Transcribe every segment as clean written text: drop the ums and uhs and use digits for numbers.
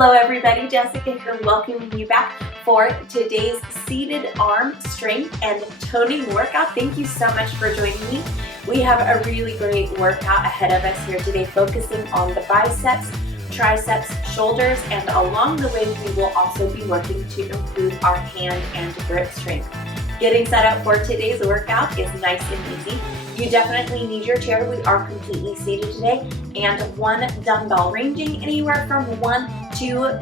Hello everybody, Jessica here welcoming you back for today's seated arm strength and toning workout. Thank you so much for joining me. We have a really great workout ahead of us here today, focusing on the biceps, triceps, shoulders, and along the way we will also be working to improve our hand and grip strength. Getting set up for today's workout is nice and easy. You definitely need your chair. We are completely seated today, and one dumbbell ranging anywhere from 1 to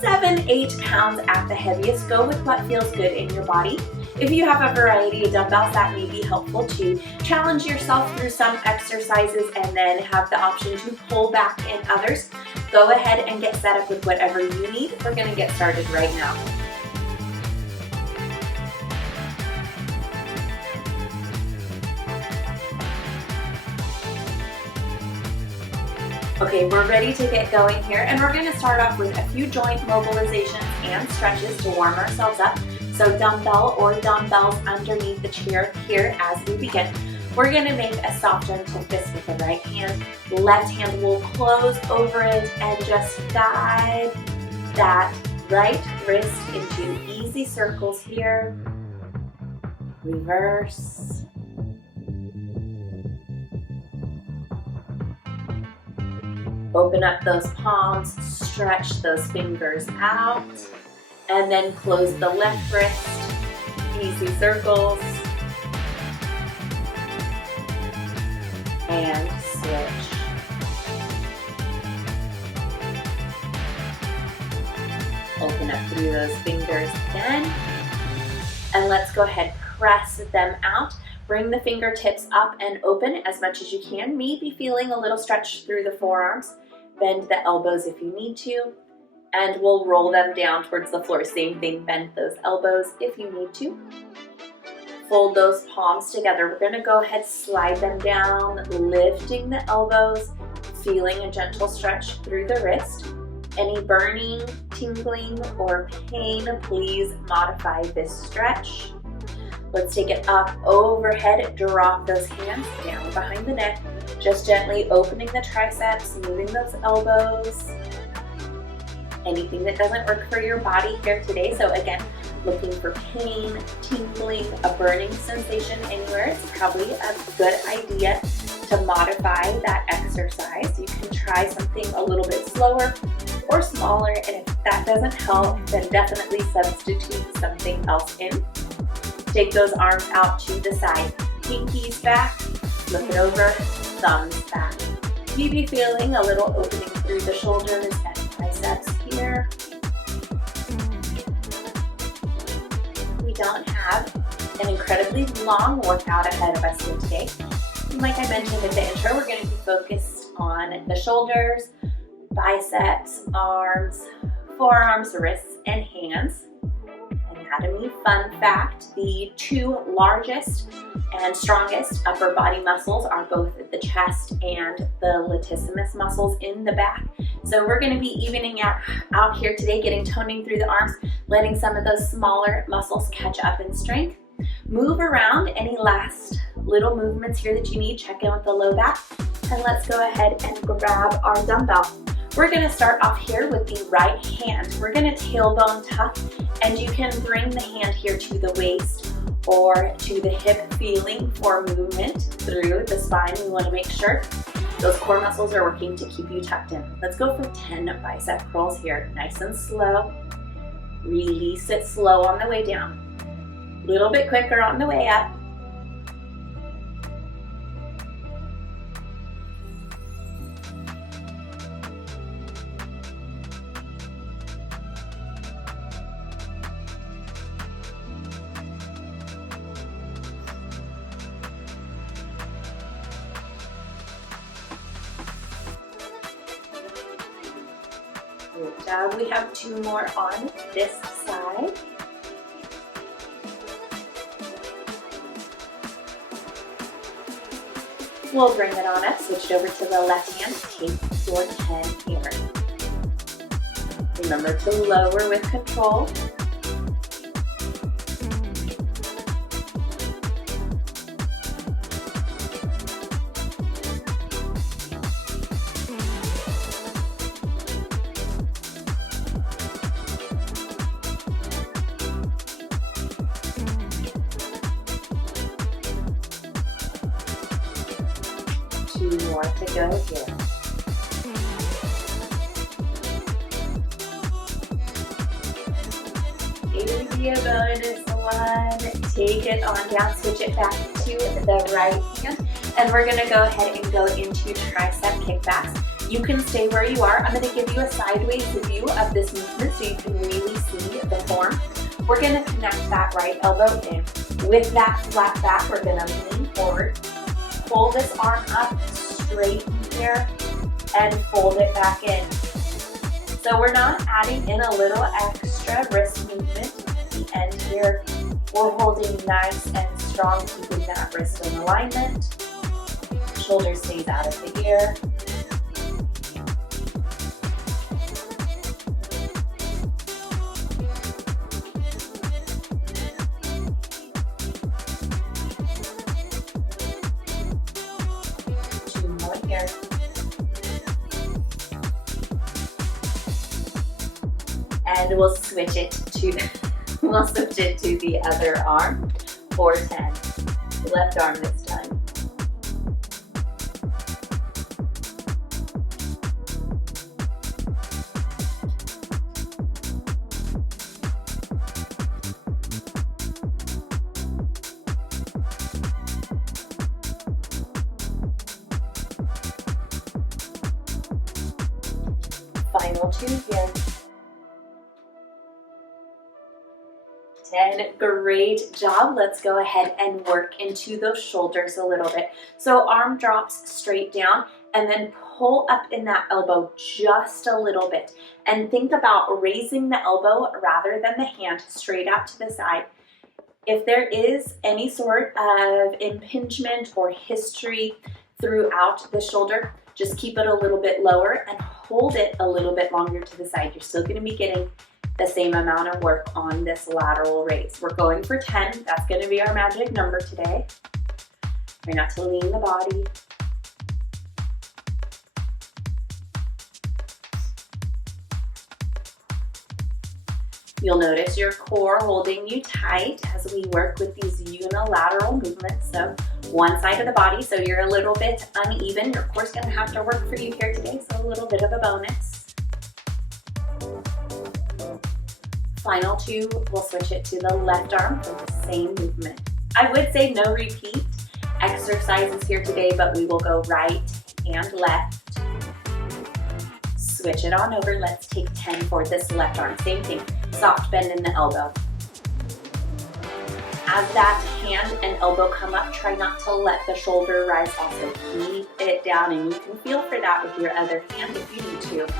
7-8 pounds at the heaviest. Go with what feels good in your body. If you have a variety of dumbbells, that may be helpful to challenge yourself through some exercises and then have the option to pull back in others. Go ahead and get set up with whatever you need. We're going to get started right now. Okay, we're ready to get going here, and we're going to start off with a few joint mobilizations and stretches to warm ourselves up. So dumbbell or dumbbells underneath the chair here as we begin. We're going to make a soft gentle fist with the right hand. Left hand will close over it and just guide that right wrist into easy circles here. Reverse. Open up those palms, stretch those fingers out, and then close the left wrist, easy circles, and switch. Open up through those fingers again, and let's go ahead, press them out. Bring the fingertips up and open as much as you can, maybe feeling a little stretch through the forearms. Bend the elbows if you need to, and we'll roll them down towards the floor. Same thing, bend those elbows if you need to. Fold those palms together. We're gonna go ahead, slide them down, lifting the elbows, feeling a gentle stretch through the wrist. Any burning, tingling, or pain, please modify this stretch. Let's take it up overhead, drop those hands down behind the neck, just gently opening the triceps, moving those elbows. Anything that doesn't work for your body here today. So again, looking for pain, tingling, a burning sensation anywhere, it's probably a good idea to modify that exercise. You can try something a little bit slower or smaller, and if that doesn't help, then definitely substitute something else in. Take those arms out to the side, pinkies back, flip it over, thumbs back. Maybe feeling a little opening through the shoulders and triceps here. We don't have an incredibly long workout ahead of us here today. Like I mentioned in the intro, we're going to be focused on the shoulders, biceps, arms, forearms, wrists, and hands. Anatomy fun fact, the two largest and strongest upper body muscles are both the chest and the latissimus muscles in the back. So we're going to be evening out here today, getting toning through the arms, letting some of those smaller muscles catch up in strength. Move around, any last little movements here that you need, check in with the low back, and let's go ahead and grab our dumbbell. We're going to start off here with the right hand. We're going to tailbone tuck, and you can bring the hand here to the waist or to the hip, feeling for movement through the spine. We want to make sure those core muscles are working to keep you tucked in. Let's go for 10 bicep curls here, nice and slow. Release it slow on the way down. A little bit quicker on the way up. Good job. We have 2 more on this side. We'll bring it on up, switch it over to the left hand, take your 10 here. Remember to lower with control. 2 more to go here. Maybe a bonus one. Take it on down, switch it back to the right hand. And we're gonna go ahead and go into tricep kickbacks. You can stay where you are. I'm gonna give you a sideways view of this movement so you can really see the form. We're gonna connect that right elbow in. With that flat back, we're gonna lean forward, pull this arm up, straighten here, and fold it back in. So we're not adding in a little extra wrist movement at the end here. We're holding nice and strong, keeping that wrist in alignment. Shoulder stays out of the ear. Here. And we'll switch it to the other arm for 10. Left arm this time. Final 2 here. 10, great job. Let's go ahead and work into those shoulders a little bit. So arm drops straight down and then pull up in that elbow just a little bit. And think about raising the elbow rather than the hand straight out to the side. If there is any sort of impingement or history throughout the shoulder, just keep it a little bit lower and hold it a little bit longer to the side. You're still going to be getting the same amount of work on this lateral raise. We're going for 10. That's going to be our magic number today. Try not to lean the body. You'll notice your core holding you tight as we work with these unilateral movements. So one side of the body, so you're a little bit uneven. Your core's gonna have to work for you here today, so a little bit of a bonus. Final 2, we'll switch it to the left arm for the same movement. I would say no repeat exercises here today, but we will go right and left. Switch it on over. Let's take 10 for this left arm. Same thing, soft bend in the elbow. As that hand and elbow come up, try not to let the shoulder rise also. Keep it down, and you can feel for that with your other hand if you need to.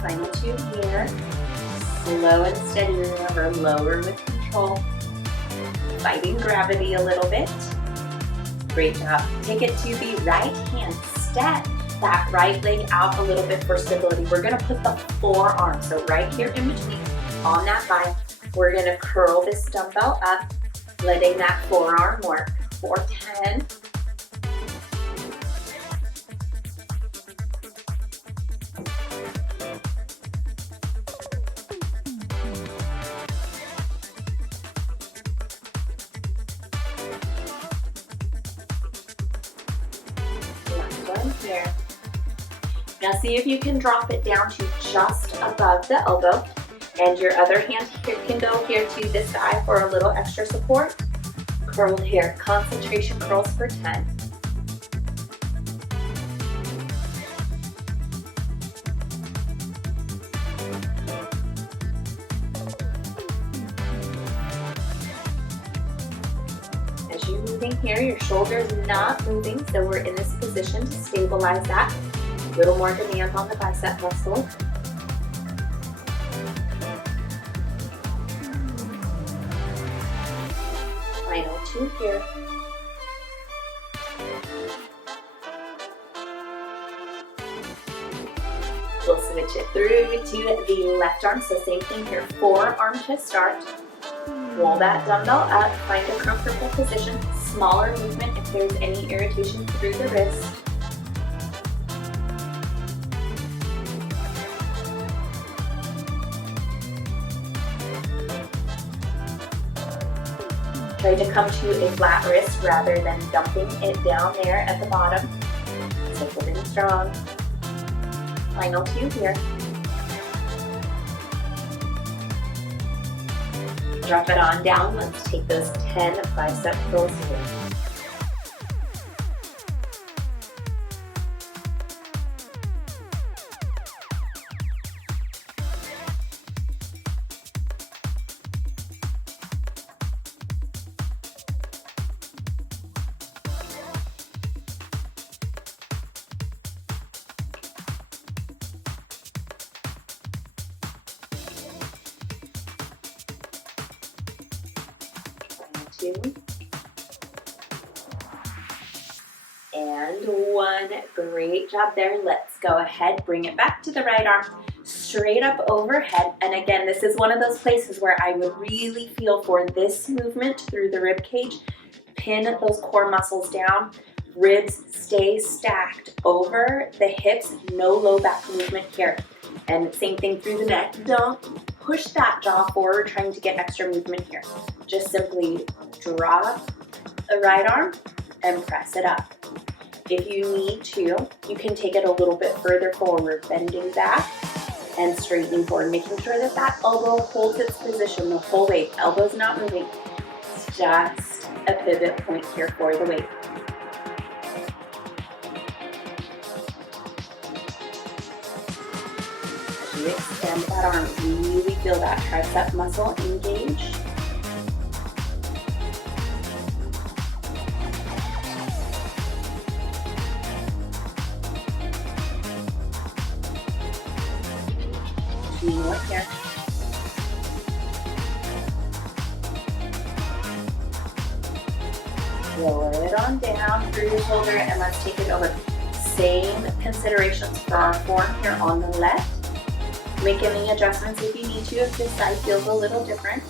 Final 2 here. Slow and steady, remember, lower with control. Fighting gravity a little bit. Great job. Take it to the right hand. Step that right leg out a little bit for stability. We're gonna put the forearm, so right here in between, on that thigh, we're gonna curl this dumbbell up, letting that forearm work for 10. Here. Now see if you can drop it down to just above the elbow, and your other hand here can go here to this side for a little extra support. Curl here, concentration curls for 10. As you're moving here, your shoulder's not moving, so we're in this position to stabilize that. A little more demand on the bicep muscle. Final 2 here. We'll switch it through to the left arm, so same thing here, forearm to start. Roll that dumbbell up, find a comfortable position, smaller movement if there's any irritation through the wrist. Try to come to a flat wrist rather than dumping it down there at the bottom. So holding strong. Final 2 here. Drop it on down. Let's take those 10 bicep curls here. Two. And 1. Great job there. Let's go ahead, bring it back to the right arm, straight up overhead. And again, this is one of those places where I would really feel for this movement through the rib cage. Pin those core muscles down. Ribs stay stacked over the hips. No low back movement here. And same thing through the neck. Don't push that jaw forward trying to get extra movement here. Just simply drop the right arm and press it up. If you need to, you can take it a little bit further forward, bending back and straightening forward, making sure that that elbow holds its position the whole way. Elbow's not moving. It's just a pivot point here for the weight. As you extend that arm, really feel that tricep muscle engage. More here. Lower it on down through your shoulder and let's take it over. Same considerations for our form here on the left. Make any adjustments if you need to if this side feels a little different.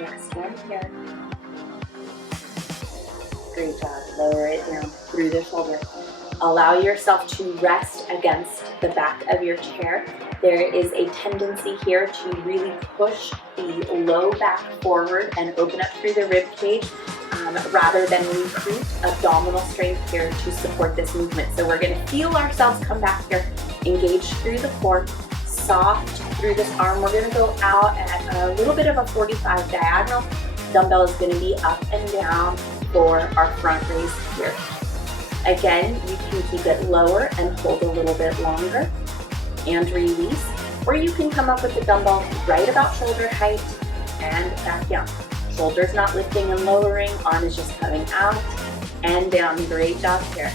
Last one here. Great job. Lower it down through the shoulder. Allow yourself to rest against the back of your chair. There is a tendency here to really push the low back forward and open up through the rib cage rather than recruit abdominal strength here to support this movement. So we're going to feel ourselves come back here, engage through the core, soft through this arm. We're going to go out at a little bit of a 45 diagonal. Dumbbell is going to be up and down for our front raise here. Again, you can keep it lower and hold a little bit longer and release, or you can come up with the dumbbell right about shoulder height and back down. Shoulders not lifting and lowering, arm is just coming out and down. Great job here.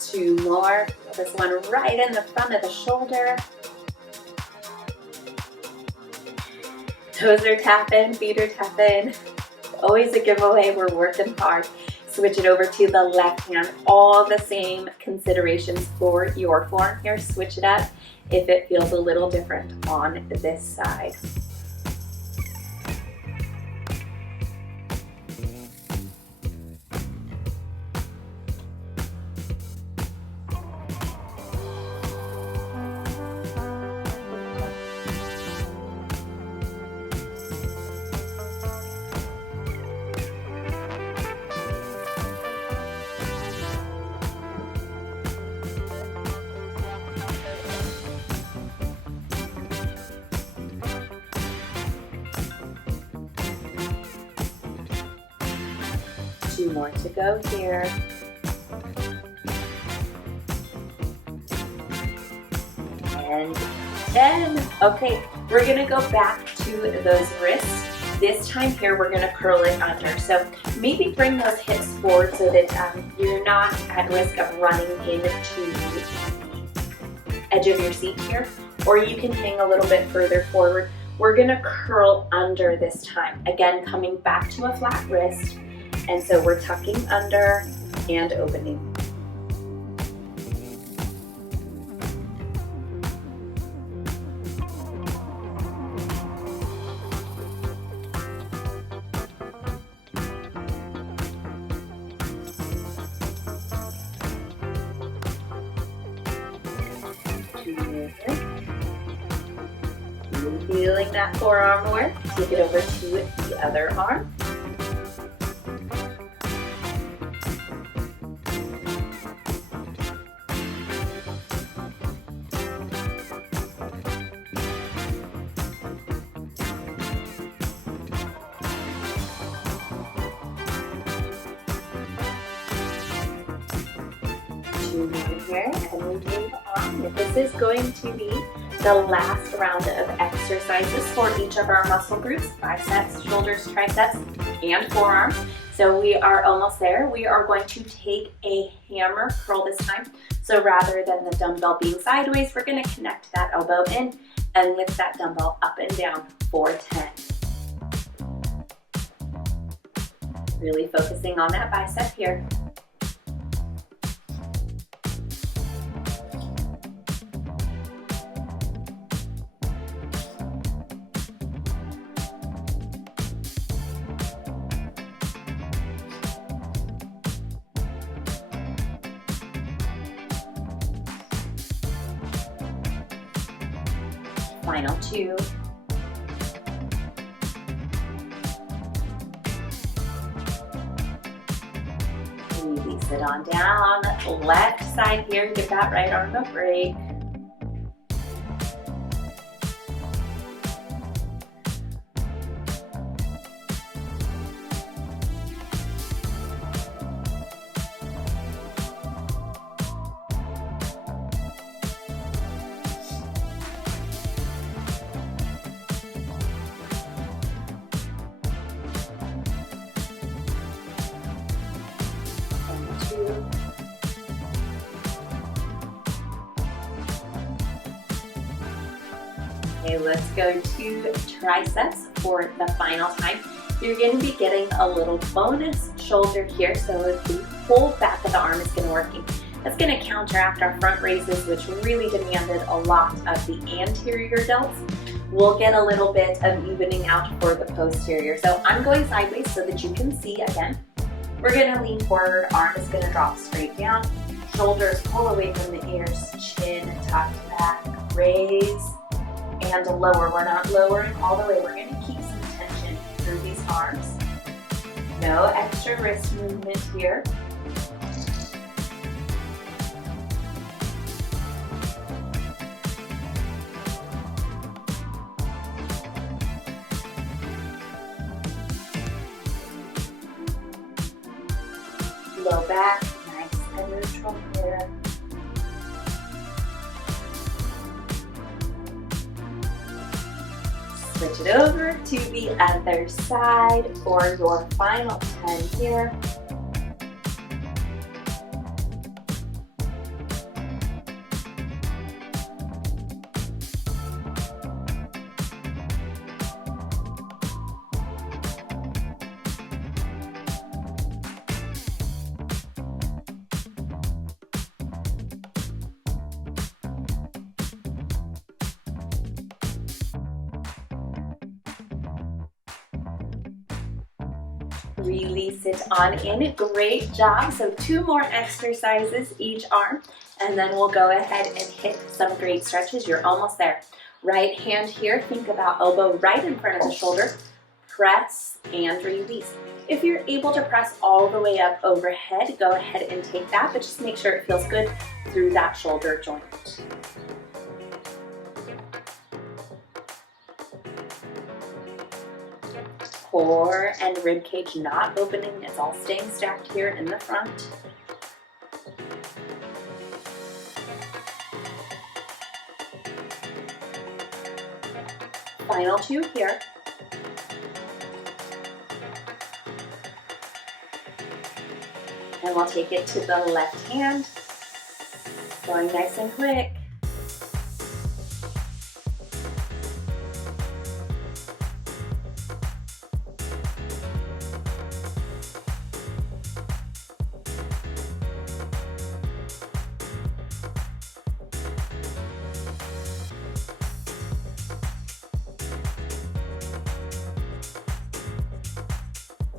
Two more. This one right in the front of the shoulder. Toes are tapping, feet are tapping. Always a giveaway, we're working hard. Switch it over to the left hand. All the same considerations for your form here. Switch it up if it feels a little different on this side. 2 more to go here. And 10. Okay, we're gonna go back to those wrists. This time here, we're gonna curl it under. So maybe bring those hips forward so that you're not at risk of running into the edge of your seat here, or you can hang a little bit further forward. We're gonna curl under this time. Again, coming back to a flat wrist. And so we're tucking under and opening. Feeling that forearm work, take it over to the other arm. Two more here, and we move on. This is going to be the last round of exercises for each of our muscle groups: biceps, shoulders, triceps, and forearms. So we are almost there. We are going to take a hammer curl this time. So rather than the dumbbell being sideways, we're going to connect that elbow in and lift that dumbbell up and down for 10. Really focusing on that bicep here. Final 2. Release it on down. Left side here, give that right arm a break. Okay, let's go to triceps for the final time. You're going to be getting a little bonus shoulder here, so the whole back of the arm is going to work. That's going to counteract our front raises, which really demanded a lot of the anterior delts. We'll get a little bit of evening out for the posterior. So I'm going sideways so that you can see again. We're going to lean forward, arm is going to drop straight down, shoulders pull away from the ears, chin tucked back, raise, and lower. We're not lowering all the way. We're going to keep some tension through these arms. No extra wrist movement here. Low back, nice and neutral here. Switch it over to the other side for your final 10 here. Release it on in. Great job. So 2 more exercises each arm, and then we'll go ahead and hit some great stretches. You're almost there. Right hand here, think about elbow right in front of the shoulder. Press and release. If you're able to press all the way up overhead, go ahead and take that, but just make sure it feels good through that shoulder joint. core and rib cage not opening. It's all staying stacked here in the front. Final two here. And we'll take it to the left hand, going nice and quick.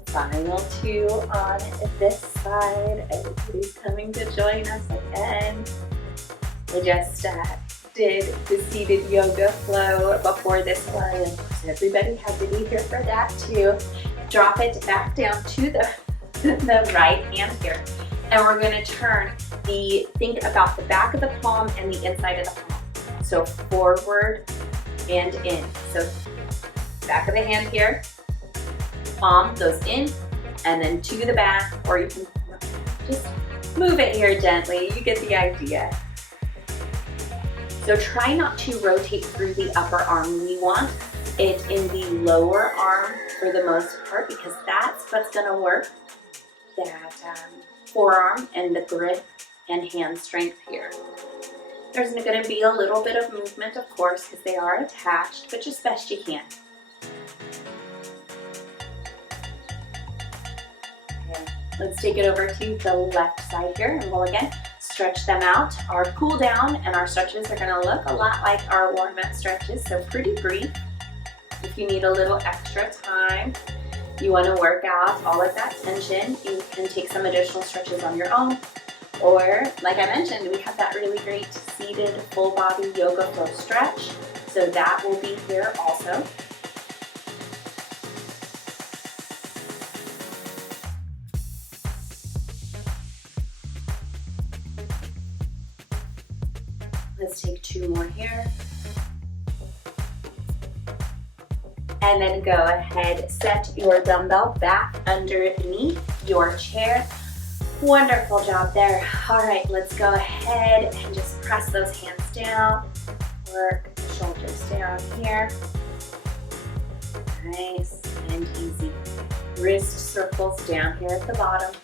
Final two on this side. Everybody's coming to join us again. I just did the seated yoga flow before this one, and everybody had to be here for that too. Drop it back down to the right hand here, and we're going to turn think about the back of the palm and the inside of the palm. So forward and in. So back of the hand here. Palm goes in and then to the back, or you can just move it here gently. You get the idea. So try not to rotate through the upper arm. We want it in the lower arm for the most part, because that's what's going to work that forearm and the grip and hand strength here. There's going to be a little bit of movement, of course, because they are attached, but just best you can. Let's take it over to the left side here, and we'll again stretch them out. Our cool down and our stretches are going to look a lot like our warm-up stretches, so pretty brief. If you need a little extra time, you want to work out all of that tension, you can take some additional stretches on your own. Or, like I mentioned, we have that really great seated full body yoga flow stretch, so that will be here also. Let's take two more here. And then go ahead, set your dumbbell back underneath your chair. Wonderful job there. All right, let's go ahead and just press those hands down. Work the shoulders down here. Nice and easy. Wrist circles down here at the bottom.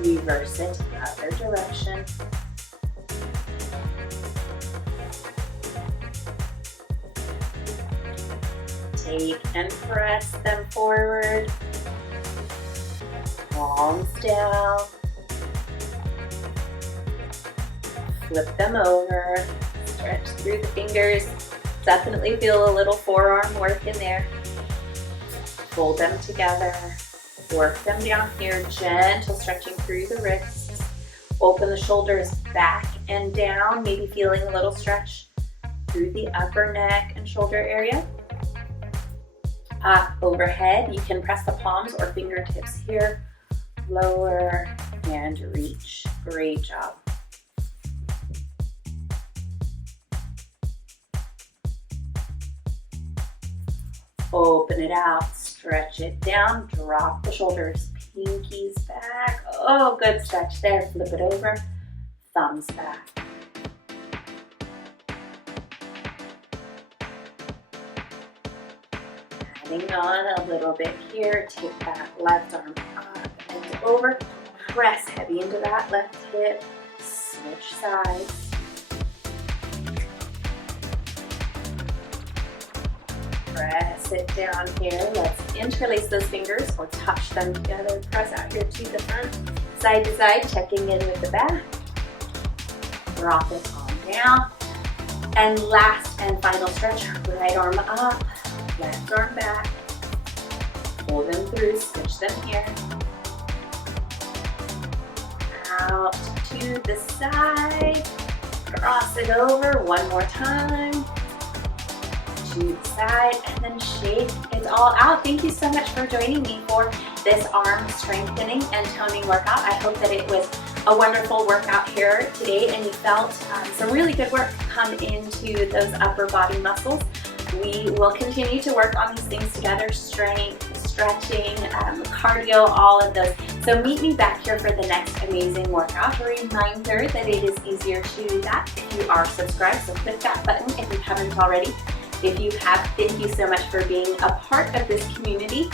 Reverse it other direction. Take and press them forward. Palms down. Flip them over. Stretch through the fingers. Definitely feel a little forearm work in there. Fold them together. Work them down here, gentle stretching through the wrists. Open the shoulders back and down, maybe feeling a little stretch through the upper neck and shoulder area. Up overhead, you can press the palms or fingertips here. Lower and reach. Great job. Open it out. Stretch it down, drop the shoulders, pinkies back. Oh, good stretch there. Flip it over, thumbs back. Adding on a little bit here, take that left arm up and over. Press heavy into that left hip, switch sides. Press it down here. Let's interlace those fingers or touch them together. Press out here to the front, side to side, checking in with the back. Drop it on down. And last and final stretch, right arm up, left arm back. Pull them through, switch them here. Out to the side. Cross it over one more time. To the side, and then shake it all out. Thank you so much for joining me for this arm strengthening and toning workout. I hope that it was a wonderful workout here today and you felt some really good work come into those upper body muscles, we will continue to work on these things together: strength, stretching, cardio, all of those. So meet me back here for the next amazing workout. A reminder that it is easier to do that if you are subscribed, so click that button if you haven't already. If you have, thank you so much for being a part of this community.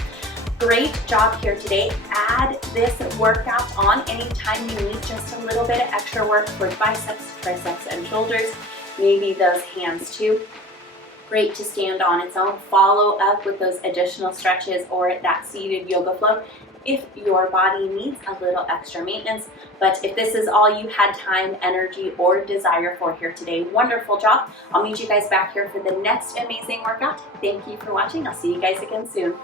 Great job here today. Add this workout on anytime you need just a little bit of extra work for biceps, triceps, and shoulders, maybe those hands too. Great to stand on its own. Follow up with those additional stretches or that seated yoga flow if your body needs a little extra maintenance. But if this is all you had time, energy, or desire for here today, wonderful job. I'll meet you guys back here for the next amazing workout. Thank you for watching. I'll see you guys again soon.